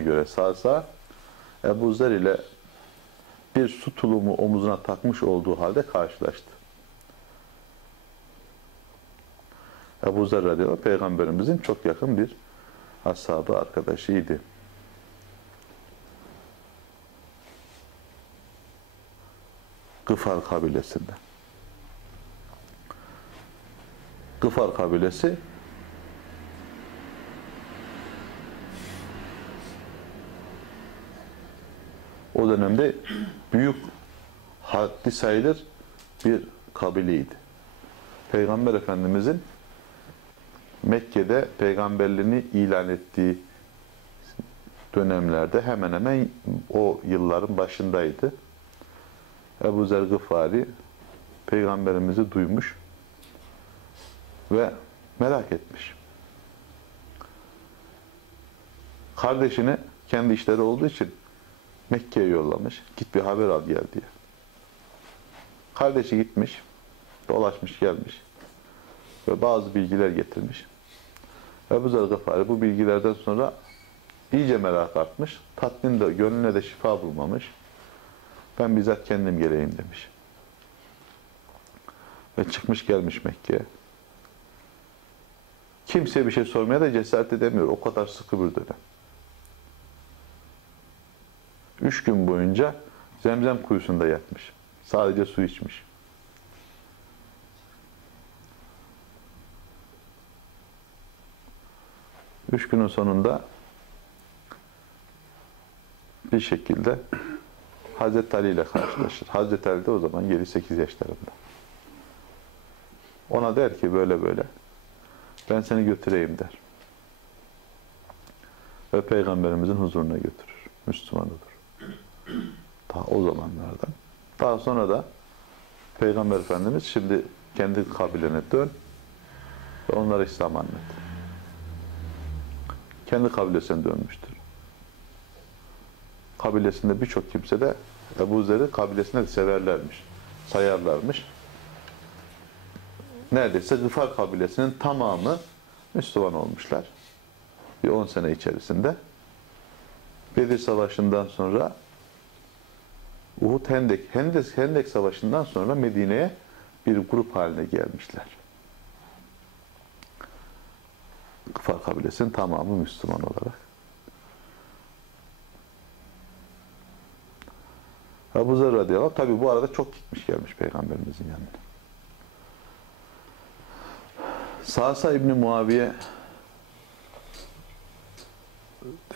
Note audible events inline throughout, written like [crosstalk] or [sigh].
göre sağsa Ebu Zer ile bir su tulumu omuzuna takmış olduğu halde karşılaştı. Ebu Zer radıyallahu peygamberimizin çok yakın bir ashabı arkadaşıydı. Gıfar kabilesinde. Gıfar kabilesi o dönemde büyük haddi sayılır bir kabileydi. Peygamber Efendimizin Mekke'de peygamberliğini ilan ettiği dönemlerde hemen hemen o yılların başındaydı. Ebu Zer Gıfari peygamberimizi duymuş ve merak etmiş. Kardeşini kendi işleri olduğu için Mekke'ye yollamış. Git bir haber al gel diye. Kardeşi gitmiş, dolaşmış gelmiş ve bazı bilgiler getirmiş. Ebu Zer Gıfari bu bilgilerden sonra iyice merak artmış. Tatmin de, gönlüne de şifa bulmamış. Ben bizzat kendim geleyim demiş. Ve çıkmış gelmiş Mekke'ye. Kimseye bir şey sormaya da cesaret edemiyor. O kadar sıkı bir dönem. Üç gün boyunca zemzem kuyusunda yatmış. Sadece su içmiş. Üç günün sonunda bir şekilde Hazreti Ali ile karşılaşır. Hazreti Ali de o zaman 7-8 yaşlarında. Ona der ki böyle böyle ben seni götüreyim der. Ve Peygamberimizin huzuruna götürür. Müslüman olur. Daha o zamanlardan. Daha sonra da Peygamber Efendimiz şimdi kendi kabilene dön ve onlara İslam anlat. Kendi kabilesine dönmüştür. Kabilesinde birçok kimse de Ebu Zer'i kabilesine de severlermiş, sayarlarmış. Neredeyse Gıfar kabilesinin tamamı Müslüman olmuşlar. Bir 10 sene içerisinde. Bedir Savaşı'ndan sonra Uhud Hendek, Hendek, Hendek Savaşı'ndan sonra Medine'ye bir grup haline gelmişler. Gıfar kabilesinin tamamı Müslüman olarak. Ebu Zer radıyallahu tabi bu arada çok gitmiş gelmiş Peygamberimizin yanına. Sasa İbni Muaviye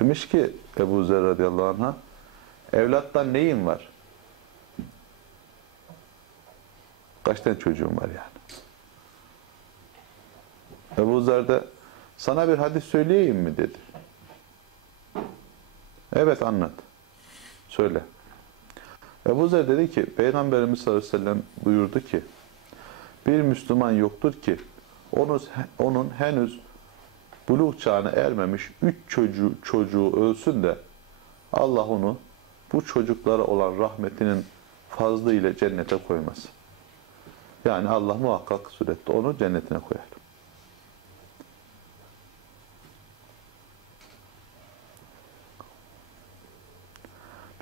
demiş ki Ebu Zer radıyallahu anh'a evlattan neyin var? Kaç tane çocuğum var yani? Ebu Zer de sana bir hadis söyleyeyim mi dedi. Evet anlat. Söyle. Ebu Zer dedi ki Peygamberimiz sallallahu aleyhi ve sellem buyurdu ki bir Müslüman yoktur ki onun, onun henüz buluğ çağına ermemiş üç çocuğu, çocuğu ölsün de Allah onu bu çocuklara olan rahmetinin fazlı ile cennete koymaz. Yani Allah muhakkak surette onu cennetine koyar.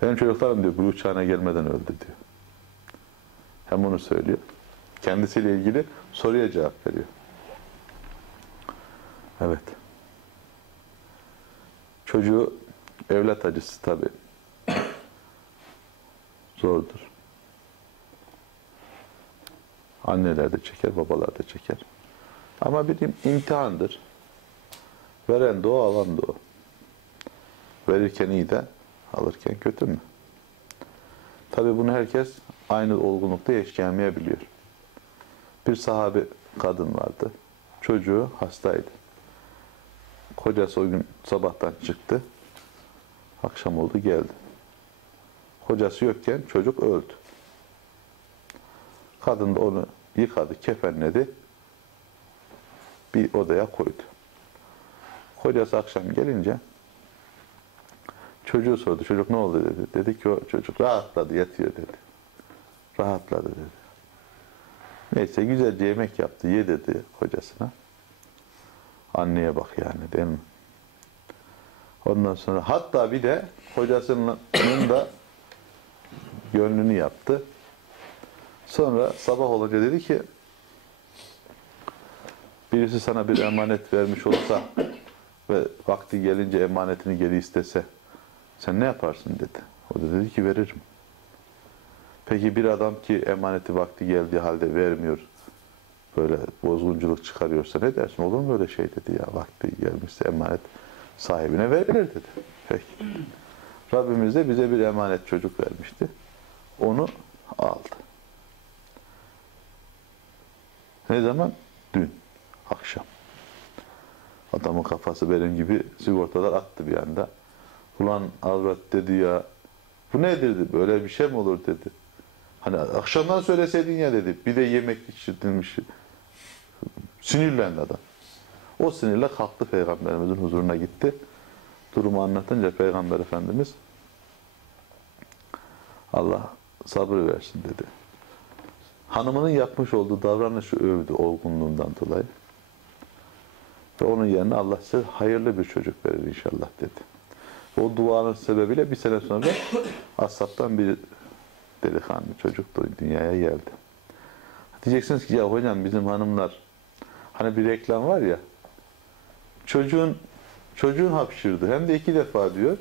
Benim çocuklarım diyor buluğ çağına gelmeden öldü diyor. Hem onu söylüyor. Kendisiyle ilgili soruya cevap veriyor. Evet. Çocuğu evlat acısı tabi zordur. Anneler de çeker, babalar da çeker. Ama bir imtihandır. Veren de o, alan da o. Verirken iyi de, alırken kötü mü? Tabi bunu herkes aynı olgunlukta yaşayamayabiliyor. Bir sahabe kadın vardı. Çocuğu hastaydı. Kocası o gün sabahtan çıktı. Akşam oldu geldi. Kocası yokken çocuk öldü. Kadın da onu yıkadı, kefenledi. Bir odaya koydu. Kocası akşam gelince çocuğu sordu. Çocuk ne oldu dedi. Dedi ki o çocuk rahatladı, yatıyor dedi. Rahatladı dedi. Neyse güzelce yemek yaptı, ye dedi kocasına. Anneye bak yani değil mi? Ondan sonra hatta bir de kocasının [clears throat] da gönlünü yaptı. Sonra sabah olunca dedi ki birisi sana bir emanet vermiş olsa ve vakti gelince emanetini geri istese sen ne yaparsın dedi. O da dedi ki veririm. Peki bir adam ki emaneti vakti geldiği halde vermiyor böyle bozgunculuk çıkarıyorsa ne dersin? Olur mu öyle şey dedi ya vakti gelmişse emanet sahibine verilir dedi. Peki. Rabbimiz de bize bir emanet çocuk vermişti. Onu aldı. Ne zaman? Dün. Akşam. Adamın kafası benim gibi sigortalar attı bir anda. Ulan avrat dedi ya. Bu nedir dedi. Böyle bir şey mi olur dedi. Hani akşamdan söyleseydin ya dedi. Bir de yemek içirtilmiş. Sinirlendi adam. O sinirle kalktı Peygamberimizin huzuruna gitti. Durumu anlatınca Peygamber Efendimiz Allah sabır versin dedi. Hanımının yapmış olduğu davranışı övdü olgunluğundan dolayı. Ve onun yerine Allah size hayırlı bir çocuk verir inşallah dedi. O duanın sebebiyle bir sene sonra [coughs] Ashab'tan bir delikanlı çocuk dünyaya geldi. Diyeceksiniz ki ya hocam bizim hanımlar hani bir reklam var ya çocuğun çocuğun hapşırdı hem de iki defa diyor.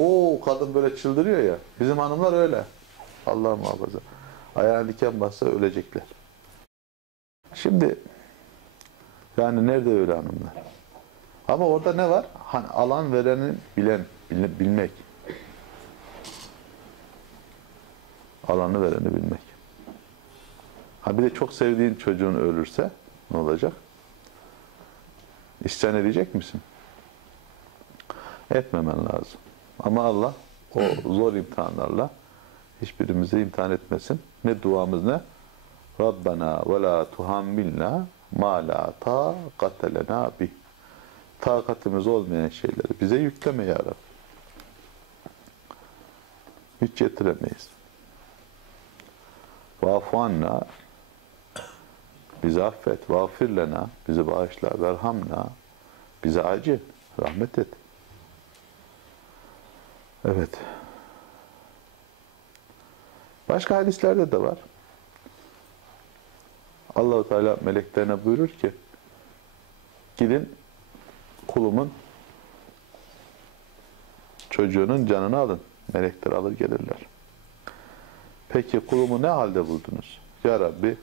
O kadın böyle çıldırıyor ya. Bizim hanımlar öyle. Allah muhafaza. Ayağına diken bassa ölecekler. Şimdi yani nerede öyle hanımlar? Ama orada ne var? Hani alan verenin bilen, bilmek. Alanı vereni bilmek. Ha bir de çok sevdiğin çocuğun ölürse ne olacak? İsyan edecek misin? Etmemen lazım. Ama Allah o zor imtihanlarla hiçbirimizi imtihan etmesin. Ne duamız ne? Rabbena ve la tuhammilna ma la taqate lena bih. Takatimiz olmayan şeyleri bize yükleme ya Rabbi. Hiç yetiremeyiz. Vafu anna bizi affet, vafir lena, bizi bağışla, verhamna, bize acı, rahmet et. Evet. Başka hadislerde de var. Allahu Teala meleklerine buyurur ki gidin kulumun çocuğunun canını alın. Melekler alır gelirler. Peki kulumu ne halde buldunuz? Ya Rabbi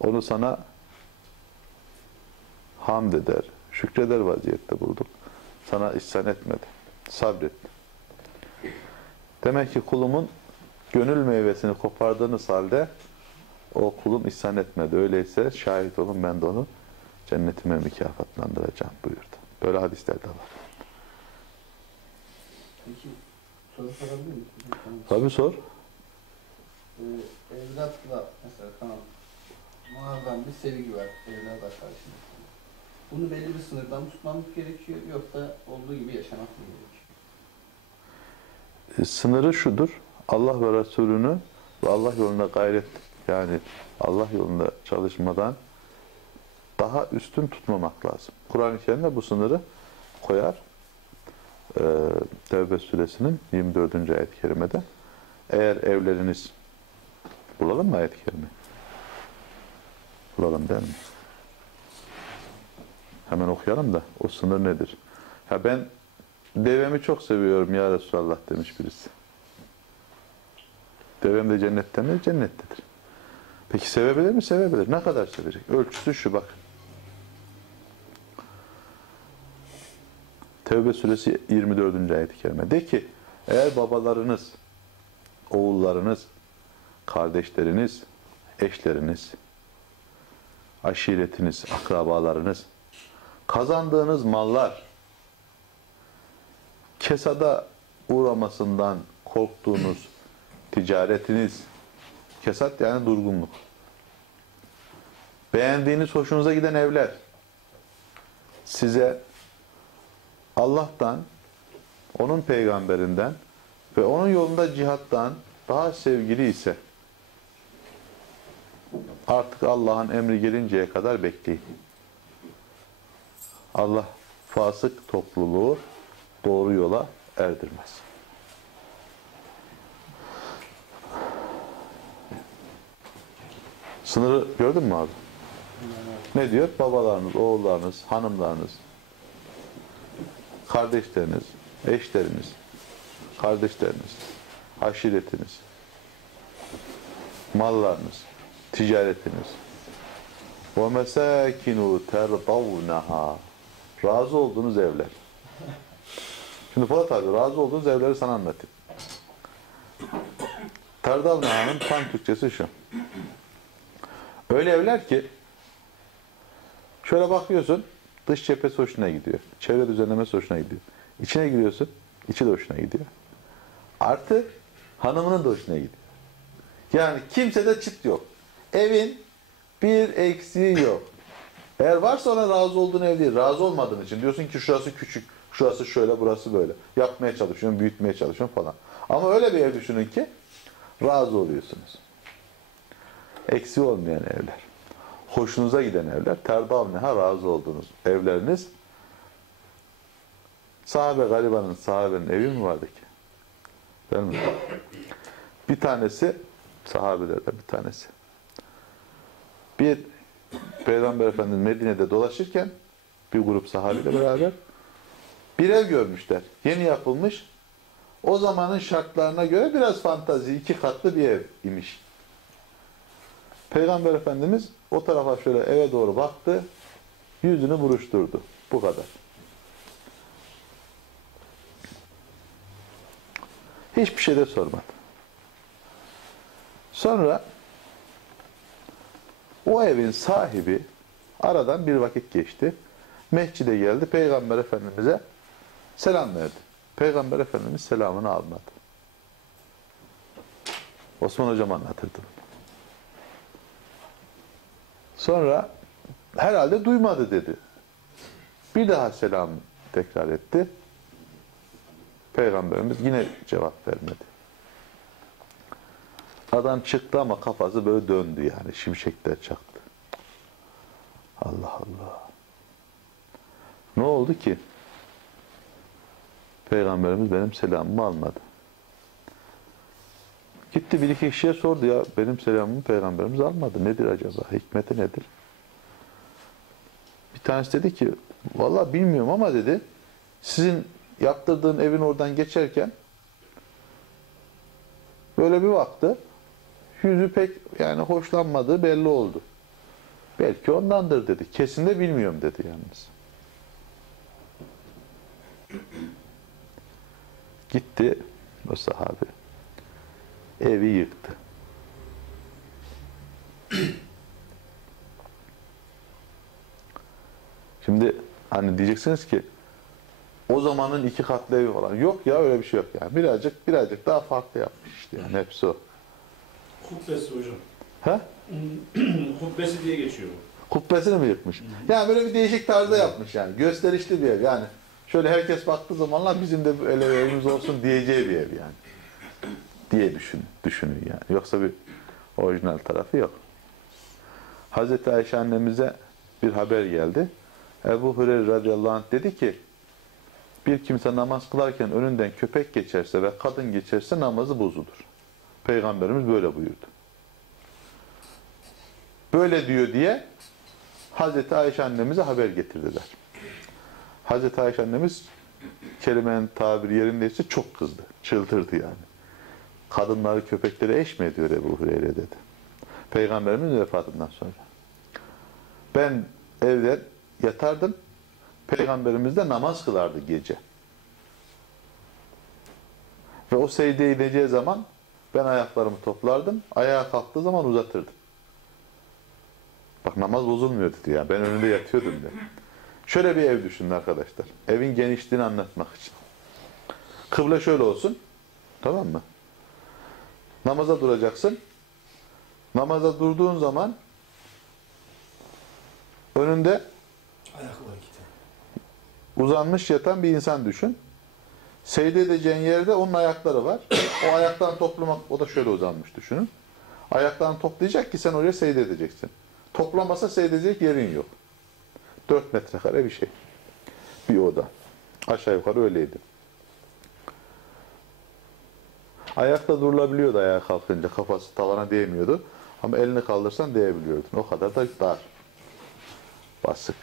onu sana hamd eder, şükreder vaziyette bulduk. Sana isyan etmedi. Sabretti. Demek ki kulumun gönül meyvesini kopardığınız halde o kulum isyan etmedi. Öyleyse şahit olun ben de onu cennetime mükafatlandıracağım buyurdu. Böyle hadisler de var. Peki soru sorabilir miyim? Tabi sor. Ee, evlatla mesela tamam muazzam bir sevgi var evlada karşımızda. Bunu belli bir sınırdan tutmamız gerekiyor yoksa olduğu gibi yaşamak mı gerekiyor? E, sınırı şudur. Allah ve Resulünü ve Allah yolunda gayret yani Allah yolunda çalışmadan daha üstün tutmamak lazım. Kur'an-ı Kerim'de bu sınırı koyar. Ee, Tevbe suresinin 24. ayet-i kerimede. Eğer evleriniz bulalım mı ayet-i kerime? Bulalım değil mi? Hemen okuyalım da o sınır nedir? Ya ben devemi çok seviyorum ya Resulallah demiş birisi. Devem de cennette mi? Cennettedir. Peki sevebilir mi? Sevebilir. Ne kadar sevecek? Ölçüsü şu bak. Tevbe suresi 24. ayet-i kerime. De ki eğer babalarınız, oğullarınız, kardeşleriniz, eşleriniz, aşiretiniz, akrabalarınız, kazandığınız mallar, kesada uğramasından korktuğunuz ticaretiniz, kesat yani durgunluk, beğendiğiniz, hoşunuza giden evler, size Allah'tan, onun peygamberinden ve onun yolunda cihattan daha sevgili ise artık Allah'ın emri gelinceye kadar bekleyin. Allah fasık topluluğu doğru yola erdirmez. Sınırı gördün mü abi? Ne diyor? Babalarınız, oğullarınız, hanımlarınız, kardeşleriniz, eşleriniz, kardeşleriniz, aşiretiniz, mallarınız, ticaretiniz. Mesakinu terdavnaha. Razı olduğunuz evler. Şimdi Polat abi razı olduğunuz evleri sana anlatayım. Terdavnaha'nın tam Türkçesi şu. Öyle evler ki şöyle bakıyorsun dış cephesi hoşuna gidiyor. Çevre düzenlemesi hoşuna gidiyor. İçine giriyorsun içi de hoşuna gidiyor. Artı hanımının da hoşuna gidiyor. Yani kimsede çıt yok. Evin bir eksiği yok. Eğer varsa ona razı olduğun ev değil. Razı olmadığın için diyorsun ki şurası küçük, şurası şöyle, burası böyle. Yapmaya çalışıyorsun, büyütmeye çalışıyorsun falan. Ama öyle bir ev düşünün ki razı oluyorsunuz. Eksiği olmayan evler. Hoşunuza giden evler. Terdavneha razı olduğunuz evleriniz. Sahabe garibanın sahabenin evi mi vardı ki? Değil mi? Bir tanesi sahabelerden bir tanesi. Bir Peygamber Efendimiz Medine'de dolaşırken bir grup sahabeyle beraber bir ev görmüşler. Yeni yapılmış. O zamanın şartlarına göre biraz fantazi, iki katlı bir ev imiş. Peygamber Efendimiz o tarafa şöyle eve doğru baktı. Yüzünü buruşturdu. Bu kadar. Hiçbir şey de sormadı. Sonra o evin sahibi aradan bir vakit geçti. Mescide geldi. Peygamber Efendimiz'e selam verdi. Peygamber Efendimiz selamını almadı. Osman Hocam anlatırdı. Sonra herhalde duymadı dedi. Bir daha selam tekrar etti. Peygamberimiz yine cevap vermedi. Adam çıktı ama kafası böyle döndü yani. Şimşekler çaktı. Allah Allah. Ne oldu ki? Peygamberimiz benim selamımı almadı. Gitti bir iki kişiye sordu ya benim selamımı peygamberimiz almadı. Nedir acaba? Hikmeti nedir? Bir tanesi dedi ki vallahi bilmiyorum ama dedi sizin yaptırdığın evin oradan geçerken böyle bir baktı. Yüzü pek yani hoşlanmadığı belli oldu. Belki ondandır dedi. Kesin de bilmiyorum dedi yalnız. Gitti o sahabe. Evi yıktı. [clears throat] Şimdi hani diyeceksiniz ki o zamanın iki katlı evi falan. Yok ya öyle bir şey yok yani. Birazcık birazcık daha farklı yapmış işte yani hepsi o. Kubbesi hocam. Ha? [clears throat] Kubbesi diye geçiyor. Kubbesini mi yıkmış? Yani böyle bir değişik tarzda yapmış yani. Gösterişli bir ev yani. Şöyle herkes baktığı zaman lan bizim de böyle evimiz olsun diyeceği bir ev yani. Diye düşün, düşünün yani. Yoksa bir orijinal tarafı yok. Hazreti Ayşe annemize bir haber geldi. Ebu Hureyre radıyallahu anh dedi ki bir kimse namaz kılarken önünden köpek geçerse ve kadın geçerse namazı bozulur. Peygamberimiz böyle buyurdu. Böyle diyor diye Hazreti Ayşe annemize haber getirdiler. Hazreti Ayşe annemiz kelimenin tabiri yerindeyse çok kızdı. Çıldırdı yani. Kadınları köpekleri eş mi ediyor Ebu Hureyre dedi. Peygamberimiz vefatından sonra. Ben evde yatardım. Peygamberimiz de namaz kılardı gece. Ve o secdeye ineceği zaman ben ayaklarımı toplardım. Ayağa kalktığı zaman uzatırdım. Bak namaz bozulmuyor dedi ya. Ben önünde yatıyordum de. Şöyle bir ev düşünün arkadaşlar. Evin genişliğini anlatmak için. Kıble şöyle olsun. Tamam mı? Namaza duracaksın. Namaza durduğun zaman önünde uzanmış yatan bir insan düşün. Secde edeceğin yerde onun ayakları var. O ayaktan toplamak, o da şöyle uzanmış düşünün. Ayaklarını toplayacak ki sen oraya secde edeceksin. Toplamasa secde edecek yerin yok. 4 metrekare bir şey. bir oda. Aşağı yukarı öyleydi. Ayakta durulabiliyordu ayağa kalkınca. Kafası tavana değmiyordu. Ama elini kaldırsan değebiliyordun. O kadar da dar. Basık.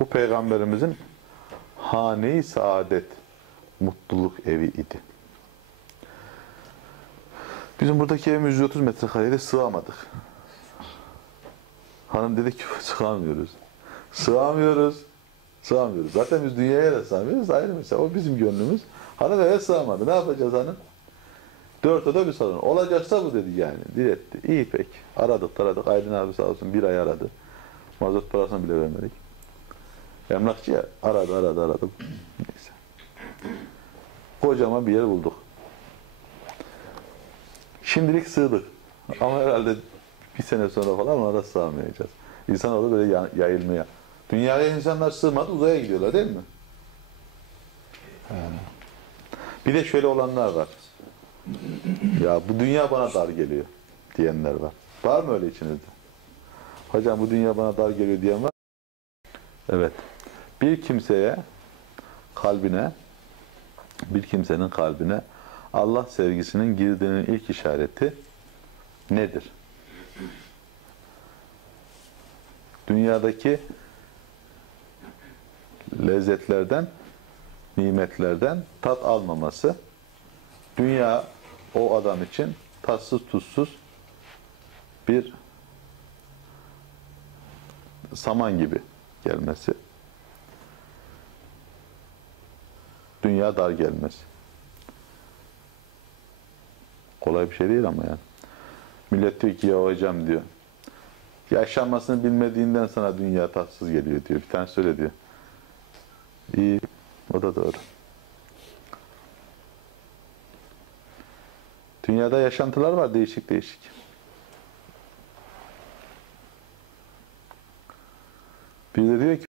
Bu peygamberimizin hane-i saadet, mutluluk evi idi. Bizim buradaki evimiz 130 metrekareye sığamadık. Hanım dedi ki [laughs] sığamıyoruz. Sığamıyoruz. Sığamıyoruz. Zaten biz dünyaya da sığamıyoruz. Ayrı mesela. O bizim gönlümüz. Hanım eve sığamadı. Ne yapacağız hanım? Dört oda bir salon. Olacaksa bu dedi yani. Diretti. İyi pek. Aradık taradık. Aydın abi sağ olsun bir ay aradı. Mazot parasını bile vermedik. Emlakçı ya aradı aradı aradı. Neyse. Kocaman bir yer bulduk. Şimdilik sığdık. Ama herhalde [laughs] bir sene sonra falan ona da sığamayacağız. İnsanoğlu böyle ya- yayılmaya. Dünyaya insanlar sığmadı uzaya gidiyorlar değil mi? Bir de şöyle olanlar var. Ya bu dünya bana dar geliyor diyenler var. Var mı öyle içinizde? Hocam bu dünya bana dar geliyor diyen var. Evet. Bir kimseye kalbine bir kimsenin kalbine Allah sevgisinin girdiğinin ilk işareti nedir? Dünyadaki lezzetlerden, nimetlerden tat almaması, dünya o adam için tatsız tuzsuz bir saman gibi gelmesi. Dünya dar gelmesi. Kolay bir şey değil ama yani. Millet diyor ki ya hocam diyor. Yaşanmasını bilmediğinden sana dünya tatsız geliyor diyor. Bir tane söyle diyor. İyi. O da doğru. Dünyada yaşantılar var değişik değişik. Bir de diyor ki